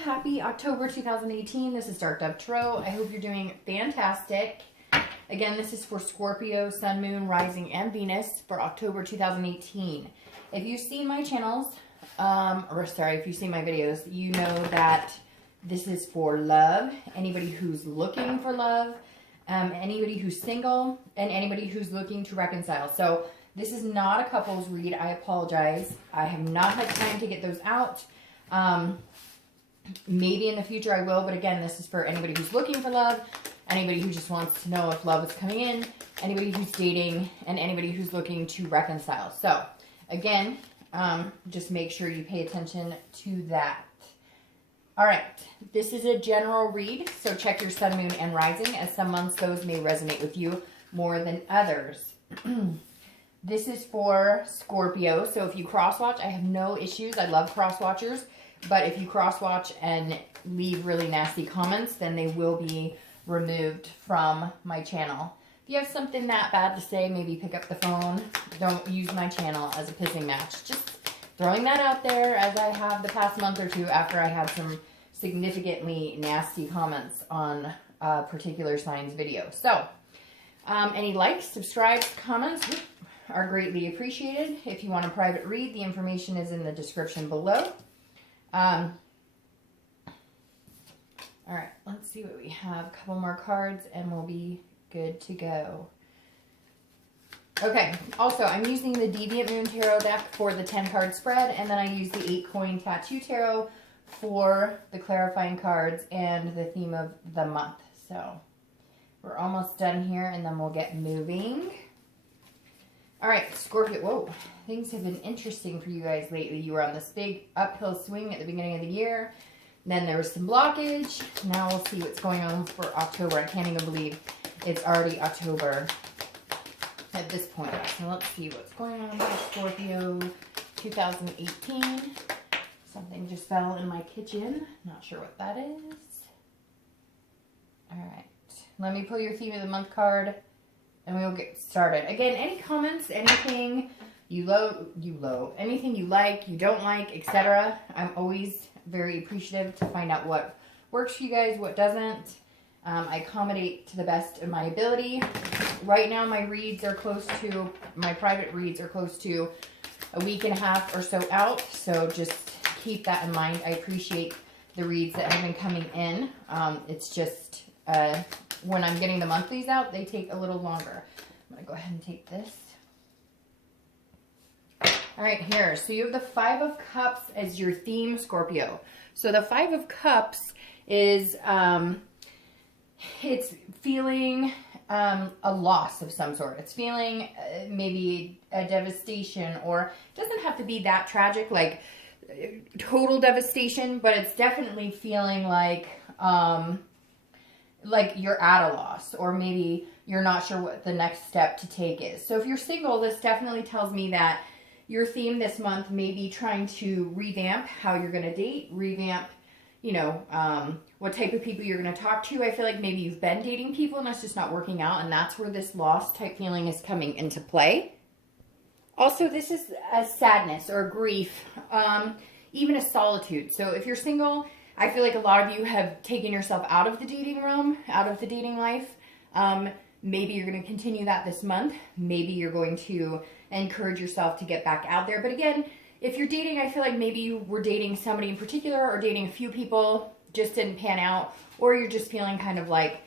happy October 2018. This is Dark Dove Tarot. I hope you're doing fantastic. Again, this is for Scorpio, Sun, Moon, Rising, and Venus for October 2018. If you've seen my channels, if you've seen my videos, you know that this is for love. Anybody who's looking for love, anybody who's single, and anybody who's looking to reconcile. So this is not a couples read. I apologize. I have not had time to get those out. Maybe in the future I will, but again, this is for anybody who's looking for love, anybody who just wants to know if love is coming in, anybody who's dating, and anybody who's looking to reconcile. So again, just make sure you pay attention to that. All right, this is a general read, so check your Sun, Moon, and Rising, as some months those may resonate with you more than others. This is for Scorpio, so if you cross-watch, I have no issues. I love cross-watchers, but if you cross-watch and leave really nasty comments, then they will be removed from my channel. If you have something that bad to say, maybe pick up the phone. Don't use my channel as a pissing match. Just throwing that out there, as I have the past month or two after I had some significantly nasty comments on a particular sign's video. So, any likes, subscribes, comments are greatly appreciated. If you want a private read, the information is in the description below. All right, let's see what we have. A couple more cards and we'll be good to go. Okay, also I'm using the Deviant Moon Tarot deck for the 10-card spread, and then I use the 8-coin Tattoo Tarot for the clarifying cards and the theme of the month. So we're almost done here, and then we'll get moving. All right, Scorpio. Whoa, things have been interesting for you guys lately. You were on this big uphill swing at the beginning of the year. Then there was some blockage. Now we'll see what's going on for October. I can't even believe it's already October at this point. So let's see what's going on for Scorpio 2018. Something just fell in my kitchen. Not sure what that is. All right. Let me pull your theme of the month card, and we'll get started. Again, any comments, anything anything you like, you don't like, etc. I'm always very appreciative to find out what works for you guys, what doesn't. I accommodate to the best of my ability. Right now, my private reads are close to a week and a half or so out. So just keep that in mind. I appreciate the reads that have been coming in. It's just, when I'm getting the monthlies out, they take a little longer. I'm going to go ahead and take this. All right, here. So you have the 5 of Cups as your theme, Scorpio. So the 5 of Cups is, it's feeling a loss of some sort. It's feeling maybe a devastation, or it doesn't have to be that tragic, like total devastation, but it's definitely feeling like you're at a loss, or maybe you're not sure what the next step to take is. So if you're single, this definitely tells me that your theme this month may be trying to revamp how you're going to date, revamp, you know, what type of people you're going to talk to. I feel like maybe you've been dating people and that's just not working out, and that's where this loss type feeling is coming into play. Also, this is a sadness or grief, even a solitude. So if you're single, I feel like a lot of you have taken yourself out of the dating realm, out of the dating life. Maybe you're going to continue that this month. Maybe you're going to encourage yourself to get back out there. But again, if you're dating, I feel like maybe you were dating somebody in particular, or dating a few people, just didn't pan out, or you're just feeling kind of like,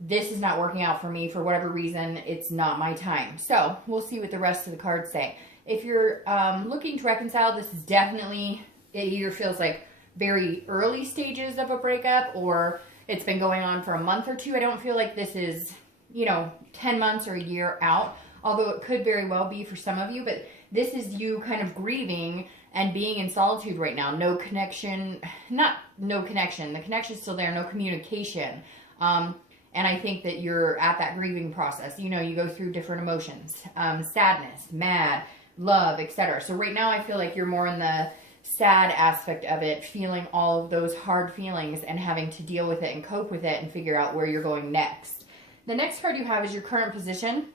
this is not working out for me for whatever reason. It's not my time. So we'll see what the rest of the cards say. If you're looking to reconcile, this is definitely, it either feels like very early stages of a breakup, or it's been going on for a month or two. I don't feel like this is, you know, 10 months or a year out, although it could very well be for some of you, but this is you kind of grieving and being in solitude right now. No connection, not no connection. The connection's still there, no communication. And I think that you're at that grieving process. You know, you go through different emotions, sadness, mad, love, etc. So right now I feel like you're more in the sad aspect of it, feeling all of those hard feelings and having to deal with it and cope with it and figure out where you're going next. The next card you have is your current position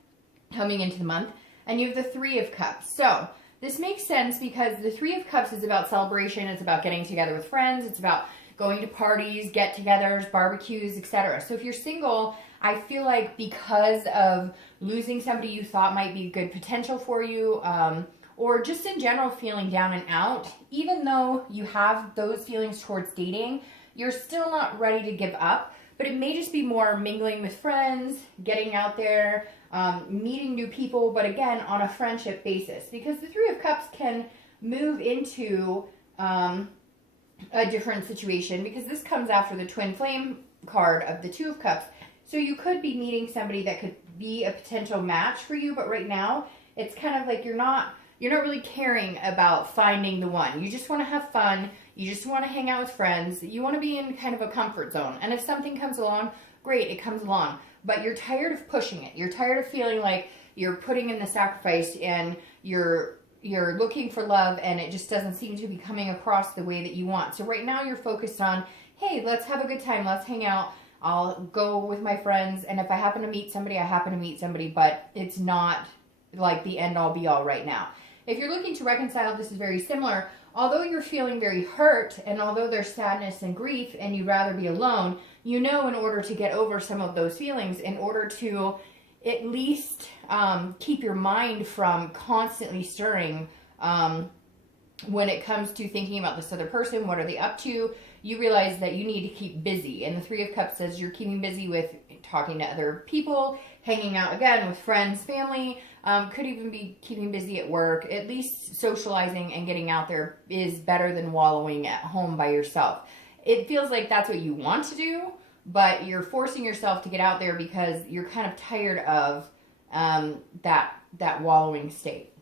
coming into the month, and you have the 3 of Cups. So This makes sense because the Three of Cups is about celebration. It's about getting together with friends. It's about going to parties, get-togethers, barbecues, etc. So if you're single, I feel like because of losing somebody you thought might be good potential for you, or just in general feeling down and out, even though you have those feelings towards dating, you're still not ready to give up. But it may just be more mingling with friends, getting out there, meeting new people, but again, on a friendship basis. Because the Three of Cups can move into a different situation, because this comes after the Twin Flame card of the Two of Cups. So you could be meeting somebody that could be a potential match for you, but right now, it's kind of like you're not really caring about finding the one. You just want to have fun. You just want to hang out with friends. You want to be in kind of a comfort zone. And if something comes along, great, it comes along. But you're tired of pushing it. You're tired of feeling like you're putting in the sacrifice and you're looking for love and it just doesn't seem to be coming across the way that you want. So right now you're focused on, hey, let's have a good time. Let's hang out. I'll go with my friends. And if I happen to meet somebody, I happen to meet somebody. But it's not like the end all be all right now. If you're looking to reconcile, this is very similar. Although you're feeling very hurt, and although there's sadness and grief, and you'd rather be alone, you know in order to get over some of those feelings, in order to at least keep your mind from constantly stirring when it comes to thinking about this other person, what are they up to, you realize that you need to keep busy. And the Three of Cups says you're keeping busy with talking to other people, hanging out again with friends, family, could even be keeping busy at work. At least socializing and getting out there is better than wallowing at home by yourself. It feels like that's what you want to do, but you're forcing yourself to get out there because you're kind of tired of that wallowing state.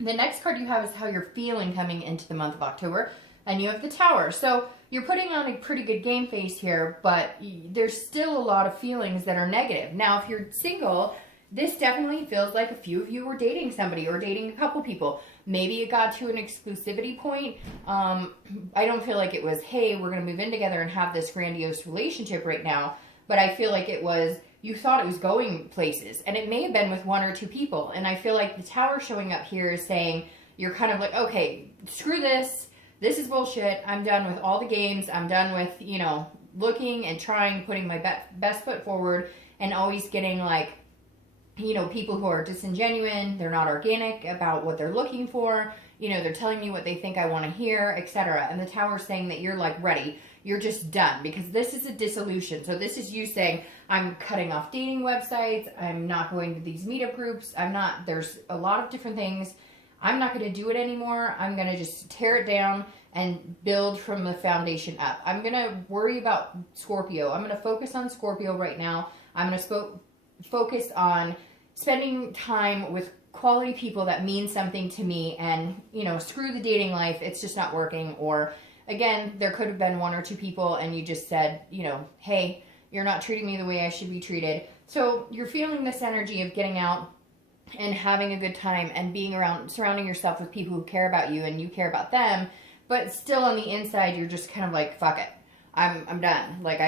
The next card you have is how you're feeling coming into the month of October, and you have the Tower. So you're putting on a pretty good game face here, but there's still a lot of feelings that are negative. Now, if you're single, this definitely feels like a few of you were dating somebody or dating a couple people. Maybe it got to an exclusivity point. I don't feel like it was, hey, we're going to move in together and have this grandiose relationship right now. But I feel like it was, you thought it was going places. And it may have been with one or two people. And I feel like the Tower showing up here is saying, you're kind of like, okay, screw this. This is bullshit. I'm done with all the games. I'm done with, you know, looking and trying, putting my best foot forward, and always getting like, you know, people who are disingenuous, they're not organic about what they're looking for, you know, they're telling me what they think I want to hear, etc. And the Tower's saying that you're like ready, you're just done, because this is a dissolution. So this is you saying, I'm cutting off dating websites, I'm not going to these meetup groups, there's a lot of different things, I'm not going to do it anymore, I'm going to just tear it down and build from the foundation up. I'm going to worry about Scorpio, I'm going to focus on Scorpio right now, I'm going to focus on spending time with quality people that mean something to me, and, you know, screw the dating life, it's just not working. Or again, there could have been one or two people and you just said, you know, hey, you're not treating me the way I should be treated. So you're feeling this energy of getting out and having a good time and being around, surrounding yourself with people who care about you and you care about them, but still on the inside you're just kind of like, fuck it, I'm done. Like,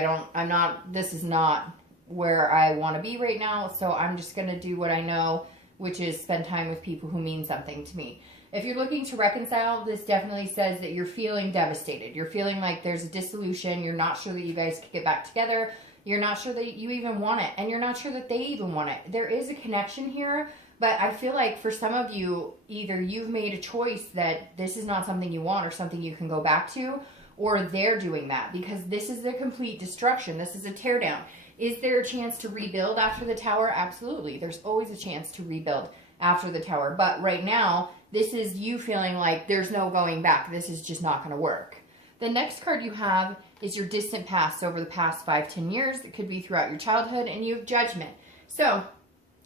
this is not where I want to be right now, so I'm just going to do what I know, which is spend time with people who mean something to me. If you're looking to reconcile, this definitely says that you're feeling devastated. You're feeling like there's a dissolution. You're not sure that you guys could get back together. You're not sure that you even want it, and you're not sure that they even want it. There is a connection here, but I feel like for some of you, either you've made a choice that this is not something you want or something you can go back to, or they're doing that, because this is a complete destruction. This is a teardown. Is there a chance to rebuild after the Tower? Absolutely. There's always a chance to rebuild after the Tower. But right now, this is you feeling like there's no going back. This is just not going to work. The next card you have is your distant past over the past 5-10 years. It could be throughout your childhood, and you have Judgment. So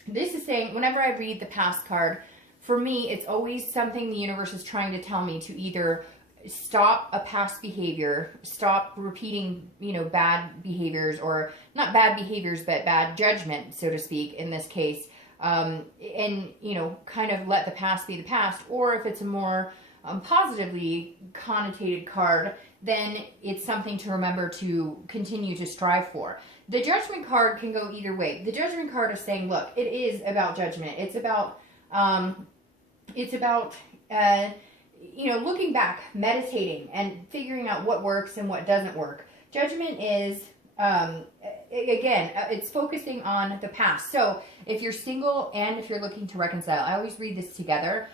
this is saying, whenever I read the past card, for me, it's always something the universe is trying to tell me to either stop a past behavior, stop repeating, you know, bad behaviors, or not bad behaviors, but bad judgment, so to speak, in this case, and, you know, kind of let the past be the past. Or if it's a more positively connotated card, then it's something to remember to continue to strive for. The Judgment card can go either way. The Judgment card is saying, look, it is about judgment. It's about you know, looking back, meditating, and figuring out what works and what doesn't work. Judgment is, again, it's focusing on the past. So if you're single and if you're looking to reconcile, I always read this together.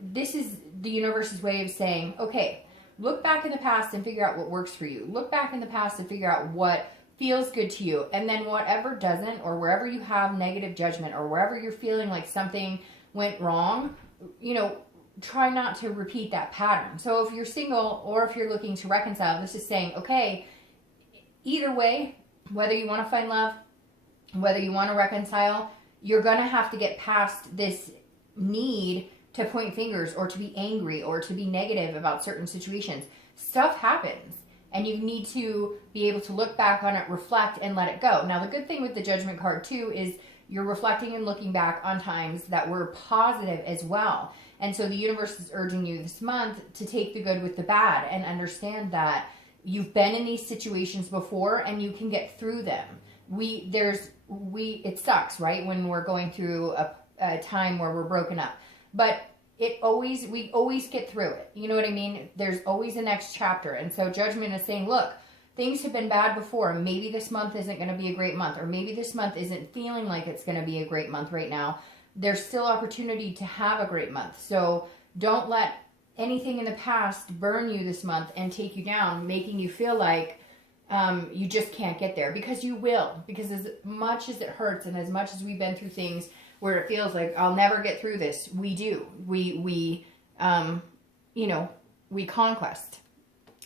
This is the universe's way of saying, okay, look back in the past and figure out what works for you. Look back in the past and figure out what feels good to you. And then whatever doesn't, or wherever you have negative judgment, or wherever you're feeling like something went wrong, you know, try not to repeat that pattern. So if you're single or if you're looking to reconcile, this is saying, okay, either way, whether you want to find love, whether you want to reconcile, you're going to have to get past this need to point fingers or to be angry or to be negative about certain situations. Stuff happens and you need to be able to look back on it, reflect, and let it go. Now, the good thing with the Judgment card too is you're reflecting and looking back on times that were positive as well. And so the universe is urging you this month to take the good with the bad and understand that you've been in these situations before and you can get through them. It sucks, right? When we're going through a time where we're broken up, but we always get through it. You know what I mean? There's always a next chapter. And so Judgment is saying, look, things have been bad before. Maybe this month isn't going to be a great month, or maybe this month isn't feeling like it's going to be a great month right now. There's still opportunity to have a great month. So don't let anything in the past burn you this month and take you down, making you feel like you just can't get there, because you will. Because as much as it hurts and as much as we've been through things where it feels like I'll never get through this, we do. We conquest.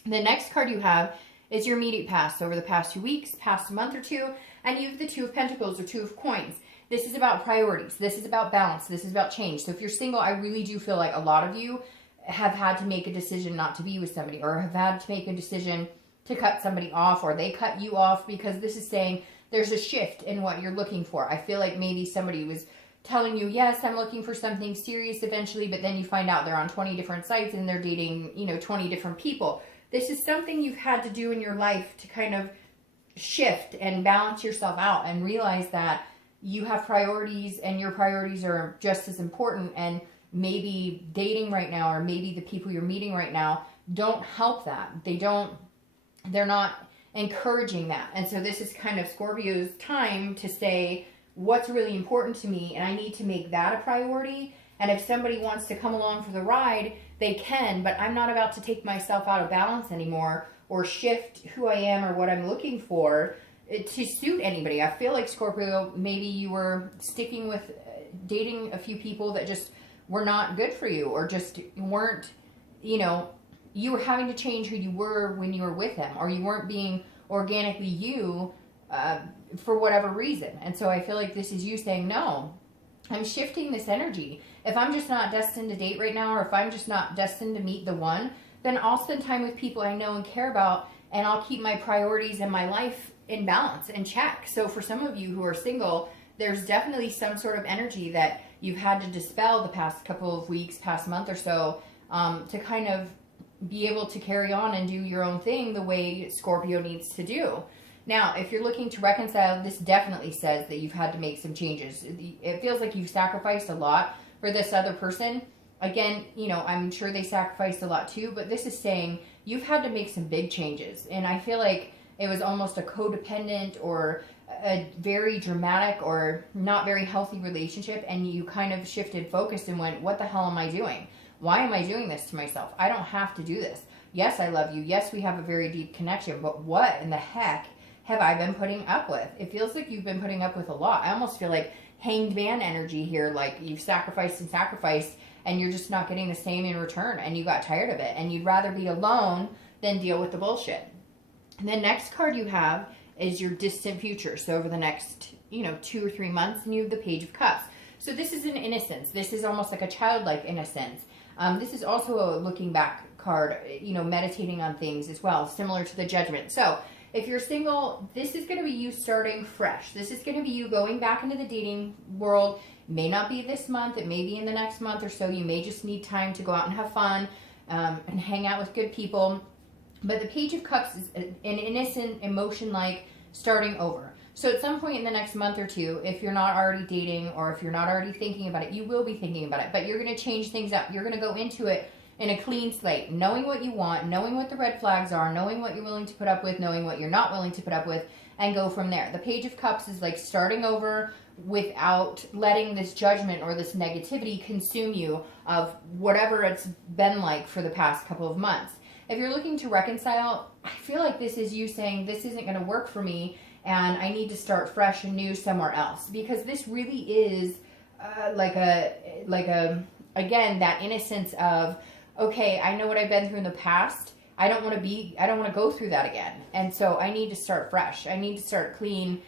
The next card you have is your immediate past, over the past 2 weeks, past month or two, and you have the Two of Pentacles or Two of Coins. This is about priorities. This is about balance. This is about change. So if you're single, I really do feel like a lot of you have had to make a decision not to be with somebody, or have had to make a decision to cut somebody off, or they cut you off, because this is saying there's a shift in what you're looking for. I feel like maybe somebody was telling you, yes, I'm looking for something serious eventually, but then you find out they're on 20 different sites and they're dating, 20 different people. This is something you've had to do in your life to kind of shift and balance yourself out and realize that you have priorities and your priorities are just as important, and maybe dating right now, or maybe the people you're meeting right now don't help that. They're not encouraging that. And so this is kind of Scorpio's time to say, what's really important to me, and I need to make that a priority. And if somebody wants to come along for the ride, they can, but I'm not about to take myself out of balance anymore or shift who I am or what I'm looking for to suit anybody. I feel like, Scorpio, maybe you were sticking with dating a few people that just were not good for you, or just weren't, you were having to change who you were when you were with them, or you weren't being organically you for whatever reason. And so I feel like this is you saying, no, I'm shifting this energy. If I'm just not destined to date right now, or if I'm just not destined to meet the one, then I'll spend time with people I know and care about, and I'll keep my priorities and my life in balance and check. So for some of you who are single, there's definitely some sort of energy that you've had to dispel the past couple of weeks, past month or so, to kind of be able to carry on and do your own thing the way Scorpio needs to do. Now, if you're looking to reconcile, this definitely says that you've had to make some changes. It feels like you've sacrificed a lot for this other person. Again, I'm sure they sacrificed a lot too, but this is saying you've had to make some big changes. And I feel like it was almost a codependent or a very dramatic or not very healthy relationship, and you kind of shifted focus and went, what the hell am I doing? Why am I doing this to myself? I don't have to do this. Yes, I love you. Yes, we have a very deep connection, but what in the heck have I been putting up with? It feels like you've been putting up with a lot. I almost feel like hanged man energy here, like you've sacrificed and sacrificed, and you're just not getting the same in return, and you got tired of it, and you'd rather be alone than deal with the bullshit. And the next card you have is your distant future. So over the next, 2 or 3 months, and you have the Page of Cups. So this is an innocence. This is almost like a childlike innocence. This is also a looking back card, meditating on things as well, similar to the Judgment. So if you're single, this is going to be you starting fresh. This is going to be you going back into the dating world. It may not be this month. It may be in the next month or so. You may just need time to go out and have fun and hang out with good people. But the Page of Cups is an innocent, emotion-like starting over. So at some point in the next month or two, if you're not already dating or if you're not already thinking about it, you will be thinking about it. But you're going to change things up. You're going to go into it in a clean slate, knowing what you want, knowing what the red flags are, knowing what you're willing to put up with, knowing what you're not willing to put up with, and go from there. The Page of Cups is like starting over without letting this judgment or this negativity consume you of whatever it's been like for the past couple of months. If you're looking to reconcile, I feel like this is you saying, this isn't going to work for me and I need to start fresh and new somewhere else. Because this really is again, that innocence of, okay, I know what I've been through in the past. I don't want to go through that again. And so I need to start fresh. I need to start clean,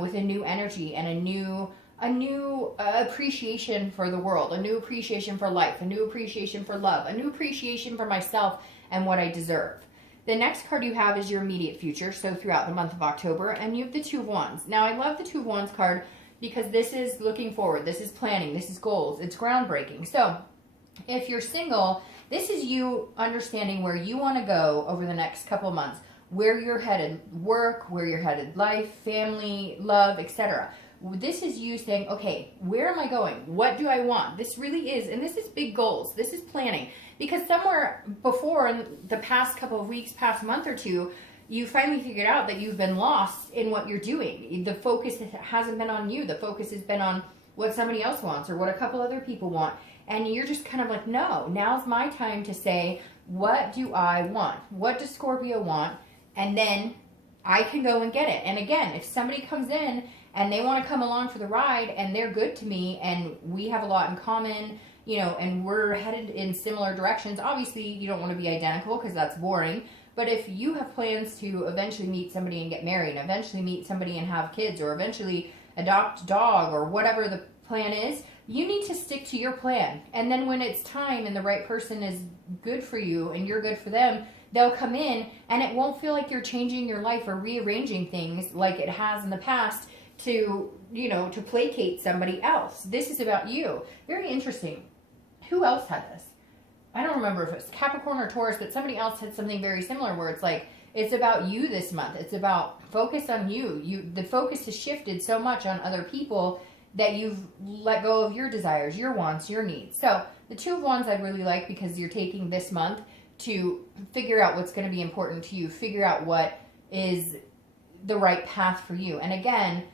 with a new energy and a new appreciation for the world, a new appreciation for life, a new appreciation for love, a new appreciation for myself and what I deserve. The next card you have is your immediate future, so throughout the month of October, and you have the Two of Wands. Now, I love the Two of Wands card because this is looking forward, this is planning, this is goals, it's groundbreaking. So, if you're single, this is you understanding where you want to go over the next couple of months, where you're headed, work, where you're headed, life, family, love, etc. This is you saying, okay, where am I going? What do I want? This really is, and this is big goals. This is planning. Because somewhere before, in the past couple of weeks, past month or two, you finally figured out that you've been lost in what you're doing. The focus hasn't been on you. The focus has been on what somebody else wants or what a couple other people want. And you're just kind of like, no, now's my time to say, what do I want? What does Scorpio want? And then I can go and get it. And again, if somebody comes in and they want to come along for the ride and they're good to me and we have a lot in common, you know, and we're headed in similar directions, obviously you don't want to be identical because that's boring. But if you have plans to eventually meet somebody and get married, and eventually meet somebody and have kids, or eventually adopt a dog, or whatever the plan is, you need to stick to your plan. And then when it's time and the right person is good for you and you're good for them, they'll come in and it won't feel like you're changing your life or rearranging things like it has in the past to, you know, to placate somebody else. This is about you. Very interesting. Who else had this? I don't remember if it's Capricorn or Taurus, but somebody else had something very similar where it's like, it's about you this month. It's about focus on you. The focus has shifted so much on other people that you've let go of your desires, your wants, your needs. So the Two of Wands I really like because you're taking this month to figure out what's going to be important to you, figure out what is the right path for you. And again,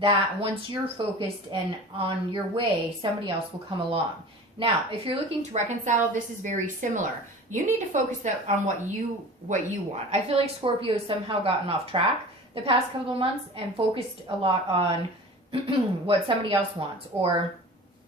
that once you're focused and on your way, somebody else will come along. Now, if you're looking to reconcile, this is very similar. You need to focus on what you want. I feel like Scorpio has somehow gotten off track the past couple of months and focused a lot on what somebody else wants. Or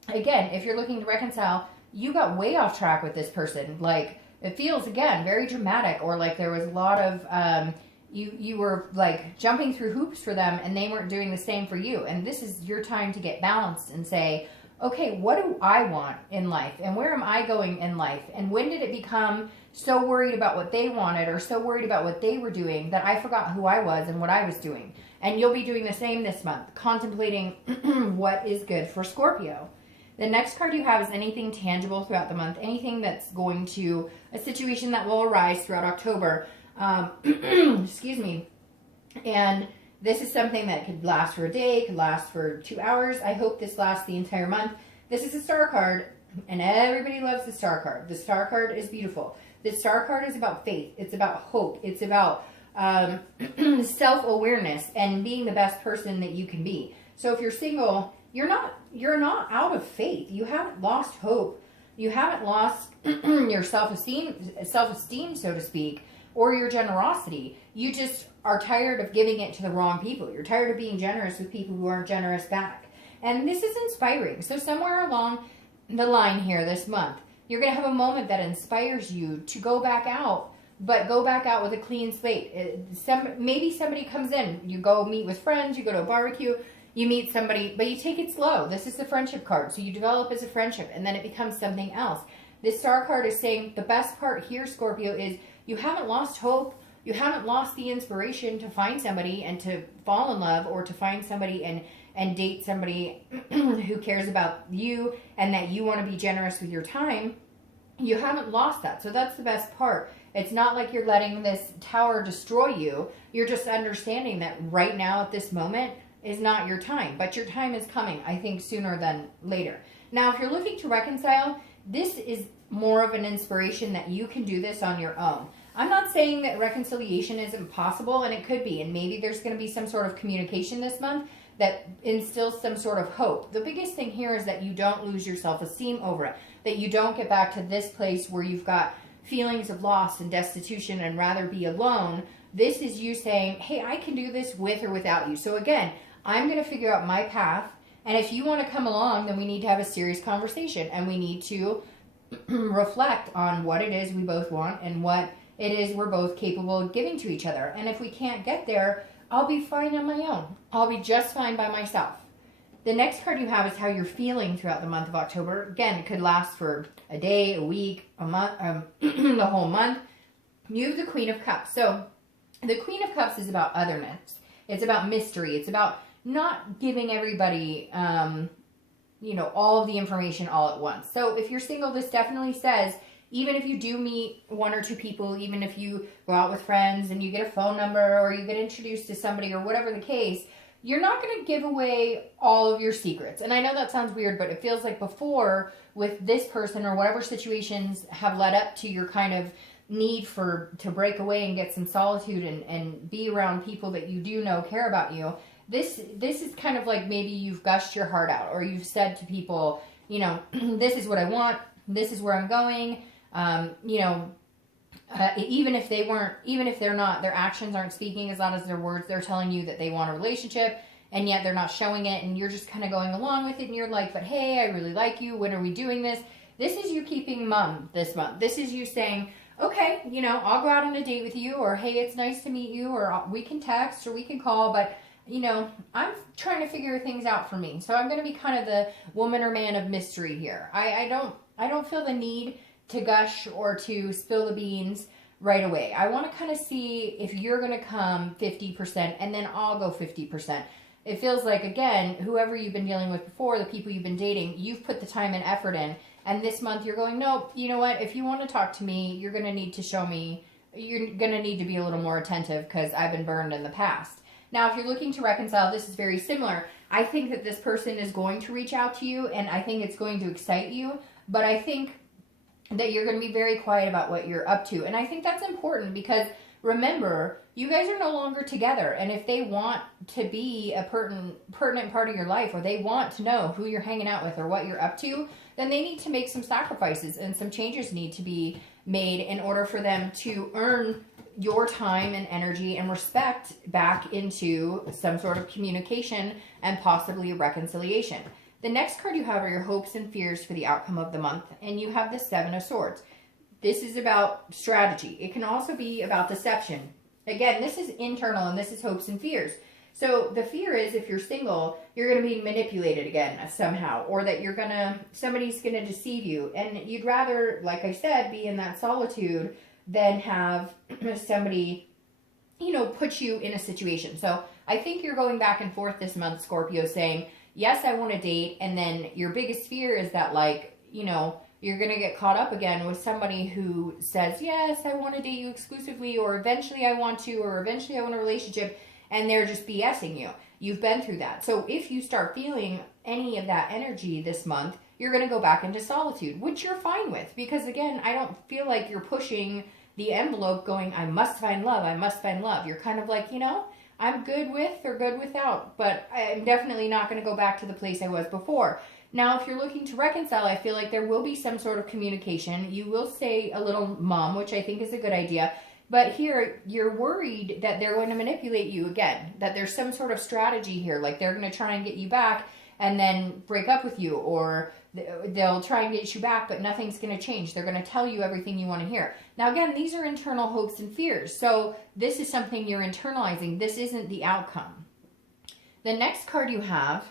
again, if you're looking to reconcile, you got way off track with this person. Like, it feels, again, very dramatic, or like there was a lot of, you were like jumping through hoops for them and they weren't doing the same for you. And this is your time to get balanced and say, okay, what do I want in life? And where am I going in life? And when did it become so worried about what they wanted or so worried about what they were doing that I forgot who I was and what I was doing? And you'll be doing the same this month, contemplating what is good for Scorpio. The next card you have is anything tangible throughout the month, anything that's going to, a situation that will arise throughout October. Excuse me. And this is something that could last for a day, could last for 2 hours. I hope this lasts the entire month. This is a star card, and everybody loves the star card. The star card is beautiful. The star card is about faith. It's about hope. It's about self-awareness and being the best person that you can be. So if you're single, you're not out of faith. You haven't lost hope. You haven't lost your self-esteem, so to speak, or your generosity. You just are tired of giving it to the wrong people. You're tired of being generous with people who aren't generous back. And this is inspiring. So somewhere along the line here this month, you're going to have a moment that inspires you to go back out, but go back out with a clean slate. Maybe somebody comes in. You go meet with friends. You go to a barbecue. You meet somebody, but you take it slow. This is the friendship card. So you develop as a friendship, and then it becomes something else. This star card is saying the best part here, Scorpio, is you haven't lost hope. You haven't lost the inspiration to find somebody and to fall in love, or to find somebody and date somebody who cares about you and that you want to be generous with your time. You haven't lost that. So that's the best part. It's not like you're letting this tower destroy you. You're just understanding that right now at this moment is not your time, but your time is coming, I think, sooner than later. Now, if you're looking to reconcile, this is more of an inspiration that you can do this on your own. I'm not saying that reconciliation isn't possible, and it could be, and maybe there's going to be some sort of communication this month that instills some sort of hope. The biggest thing here is that you don't lose your self-esteem over it, that you don't get back to this place where you've got feelings of loss and destitution and rather be alone. This is you saying, hey, I can do this with or without you. So again, I'm going to figure out my path, and if you want to come along, then we need to have a serious conversation, and we need to reflect on what it is we both want and what it is we're both capable of giving to each other. And if we can't get there, I'll be fine on my own. I'll be just fine by myself. The next card you have is how you're feeling throughout the month of October. Again, it could last for a day, a week, a month, the whole month. You have the Queen of Cups. So the Queen of Cups is about otherness. It's about mystery. It's about not giving everybody, all of the information all at once. So if you're single, this definitely says, even if you do meet one or two people, even if you go out with friends and you get a phone number or you get introduced to somebody or whatever the case, you're not going to give away all of your secrets. And I know that sounds weird, but it feels like before with this person or whatever situations have led up to your kind of need to break away and get some solitude and be around people that you do know care about you. This is kind of like maybe you've gushed your heart out, or you've said to people, this is what I want. This is where I'm going. Even if they're not, their actions aren't speaking as loud as their words. They're telling you that they want a relationship, and yet they're not showing it, and you're just kind of going along with it, and you're like, but hey, I really like you. When are we doing this? This is you keeping mum this month. This is you saying, okay, I'll go out on a date with you, or hey, it's nice to meet you, or we can text, or we can call, but I'm trying to figure things out for me. So I'm going to be kind of the woman or man of mystery here. I don't feel the need to gush or to spill the beans right away. I want to kind of see if you're going to come 50% and then I'll go 50%. It feels like, again, whoever you've been dealing with before, the people you've been dating, you've put the time and effort in. And this month you're going, nope, you know what? If you want to talk to me, you're going to need to show me, you're going to need to be a little more attentive because I've been burned in the past. Now, if you're looking to reconcile, this is very similar. I think that this person is going to reach out to you, and I think it's going to excite you, but I think that you're going to be very quiet about what you're up to. And I think that's important because, remember, you guys are no longer together. And if they want to be a pertinent part of your life, or they want to know who you're hanging out with or what you're up to, then they need to make some sacrifices, and some changes need to be made in order for them to earn your time and energy and respect back into some sort of communication and possibly a reconciliation. The next card you have are your hopes and fears for the outcome of the month, and you have the Seven of Swords. This is about strategy. It can also be about deception. Again, this is internal, and this is hopes and fears. So the fear is, if you're single, you're going to be manipulated again somehow, or that somebody's going to deceive you, and you'd rather, like I said, be in that solitude than have somebody, put you in a situation. So I think you're going back and forth this month, Scorpio, saying, yes, I want to date. And then your biggest fear is that, you're going to get caught up again with somebody who says, yes, I want to date you exclusively, or eventually I want to, or eventually I want a relationship. And they're just BSing you. You've been through that. So if you start feeling any of that energy this month, you're going to go back into solitude, which you're fine with. Because again, I don't feel like you're pushing the envelope going, I must find love, I must find love. You're kind of like, I'm good with or good without, but I'm definitely not going to go back to the place I was before. Now, if you're looking to reconcile, I feel like there will be some sort of communication. You will say a little mom, which I think is a good idea. But here, you're worried that they're going to manipulate you again, that there's some sort of strategy here, like they're going to try and get you back and then break up with you, or they'll try and get you back, but nothing's going to change. They're going to tell you everything you want to hear. Now, again, these are internal hopes and fears. So this is something you're internalizing. This isn't the outcome. The next card you have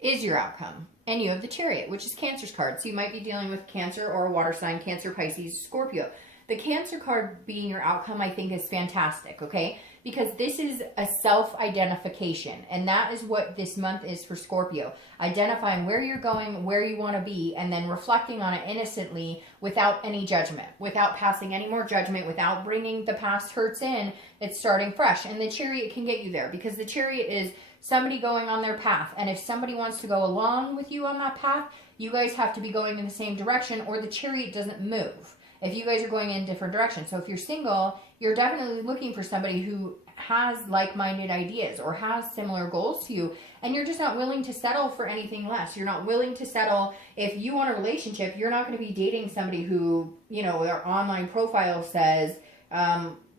is your outcome. And you have the Chariot, which is Cancer's card. So you might be dealing with Cancer or a water sign, Cancer, Pisces, Scorpio. The Cancer card being your outcome, I think, is fantastic, okay? Because this is a self-identification, and that is what this month is for Scorpio. Identifying where you're going, where you want to be, and then reflecting on it innocently without any judgment, without passing any more judgment, without bringing the past hurts in. It's starting fresh, and the Chariot can get you there, because the Chariot is somebody going on their path, and if somebody wants to go along with you on that path, you guys have to be going in the same direction, or the Chariot doesn't move if you guys are going in different directions. So if you're single, you're definitely looking for somebody who has like-minded ideas or has similar goals to you, and you're just not willing to settle for anything less. You're not willing to settle. If you want a relationship, you're not going to be dating somebody who, you know, their online profile says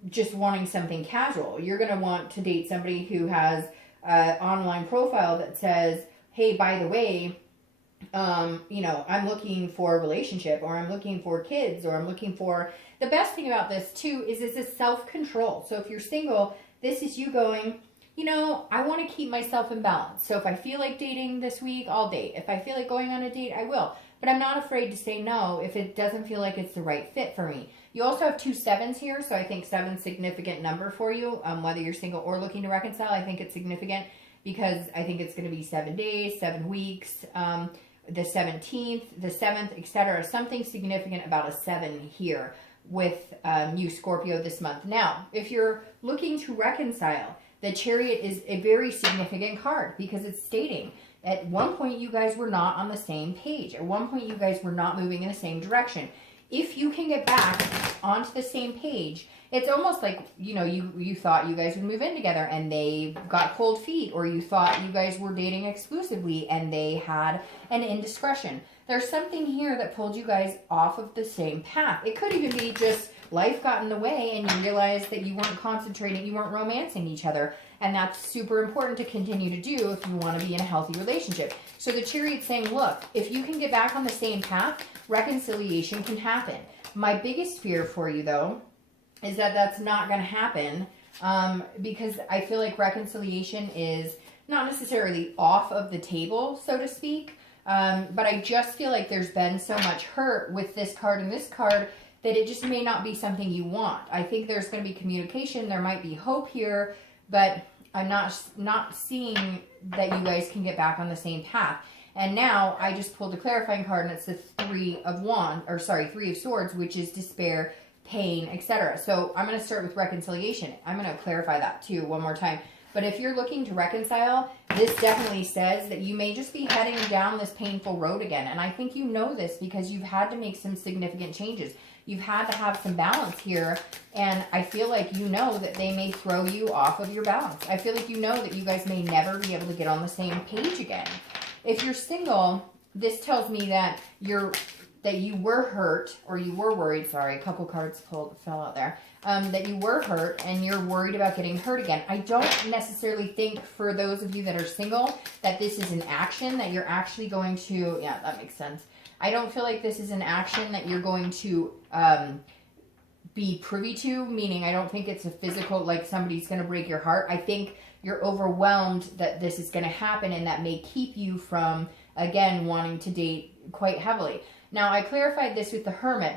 just wanting something casual. You're going to want to date somebody who has an online profile that says, hey, by the way, you know, I'm looking for a relationship, or I'm looking for kids, or I'm looking for... The best thing about this too is this is self-control. So if you're single, this is you going, you know, I want to keep myself in balance. So if I feel like dating this week, I'll date. If I feel like going on a date, I will. But I'm not afraid to say no if it doesn't feel like it's the right fit for me. You also have 2 7s here, so I think 7's a significant number for you, whether you're single or looking to reconcile. I think it's significant because I think it's going to be 7 days, 7 weeks, the 17th, the 7th, etc. Something significant about a 7 here with you, Scorpio, this month. Now, if you're looking to reconcile, the Chariot is a very significant card because it's stating at one point you guys were not on the same page. At one point you guys were not moving in the same direction. If you can get back onto the same page, it's almost like, you know, you thought you guys would move in together and they got cold feet, or you thought you guys were dating exclusively and they had an indiscretion. There's something here that pulled you guys off of the same path. It could even be just life got in the way and you realized that you weren't concentrating, you weren't romancing each other. And that's super important to continue to do if you want to be in a healthy relationship. So the Chariot's saying, look, if you can get back on the same path, reconciliation can happen. My biggest fear for you, though, is that that's not going to happen because I feel like reconciliation is not necessarily off of the table, so to speak, but I just feel like there's been so much hurt with this card and this card that it just may not be something you want. I think there's going to be communication. There might be hope here, but I'm not seeing that you guys can get back on the same path. And now I just pulled a clarifying card, and it's the 3 of Swords, which is despair, pain, etc. So I'm going to start with reconciliation. I'm going to clarify that too one more time. But if you're looking to reconcile, this definitely says that you may just be heading down this painful road again. And I think you know this because you've had to make some significant changes. You've had to have some balance here. And I feel like you know that they may throw you off of your balance. I feel like you know that you guys may never be able to get on the same page again. If you're single, this tells me that you were hurt, or you were worried, sorry, a couple cards fell out there, that you were hurt and you're worried about getting hurt again. I don't necessarily think for those of you that are single that this is an action that you're actually going to, yeah, that makes sense. I don't feel like this is an action that you're going to be privy to, meaning I don't think it's a physical, like somebody's going to break your heart. I think you're overwhelmed that this is going to happen, and that may keep you from, again, wanting to date quite heavily. Now, I clarified this with the Hermit.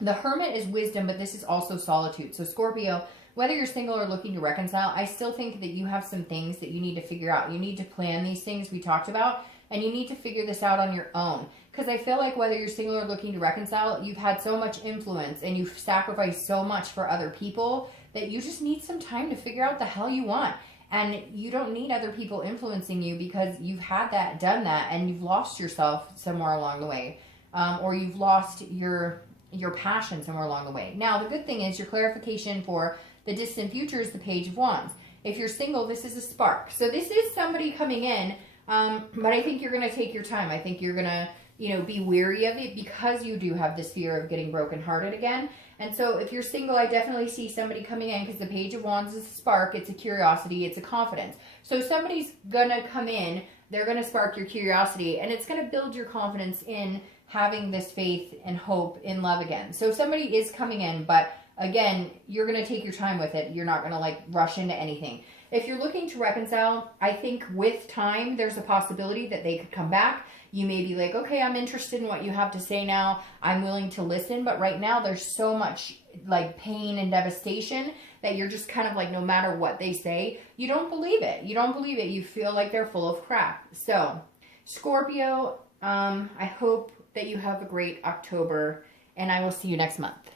The Hermit is wisdom, but this is also solitude. So, Scorpio, whether you're single or looking to reconcile, I still think that you have some things that you need to figure out. You need to plan these things we talked about, and you need to figure this out on your own. Because I feel like whether you're single or looking to reconcile, you've had so much influence and you've sacrificed so much for other people that you just need some time to figure out the hell you want. And you don't need other people influencing you because you've had that, done that, and you've lost yourself somewhere along the way. Or you've lost your passion somewhere along the way. Now, the good thing is your clarification for the distant future is the Page of Wands. If you're single, this is a spark. So this is somebody coming in, but I think you're going to take your time. I think you're going to, be weary of it because you do have this fear of getting brokenhearted again. And so if you're single, I definitely see somebody coming in because the Page of Wands is a spark. It's a curiosity. It's a confidence. So somebody's going to come in. They're going to spark your curiosity, and it's going to build your confidence in having this faith and hope in love again. So somebody is coming in, but again, you're going to take your time with it. You're not going to rush into anything. if you're looking to reconcile, I think with time, there's a possibility that they could come back. You may be like, okay, I'm interested in what you have to say now. I'm willing to listen. But right now, there's so much like pain and devastation that you're just kind of like, no matter what they say, you don't believe it. You don't believe it. You feel like they're full of crap. So, Scorpio, I hope that you have a great October, and I will see you next month.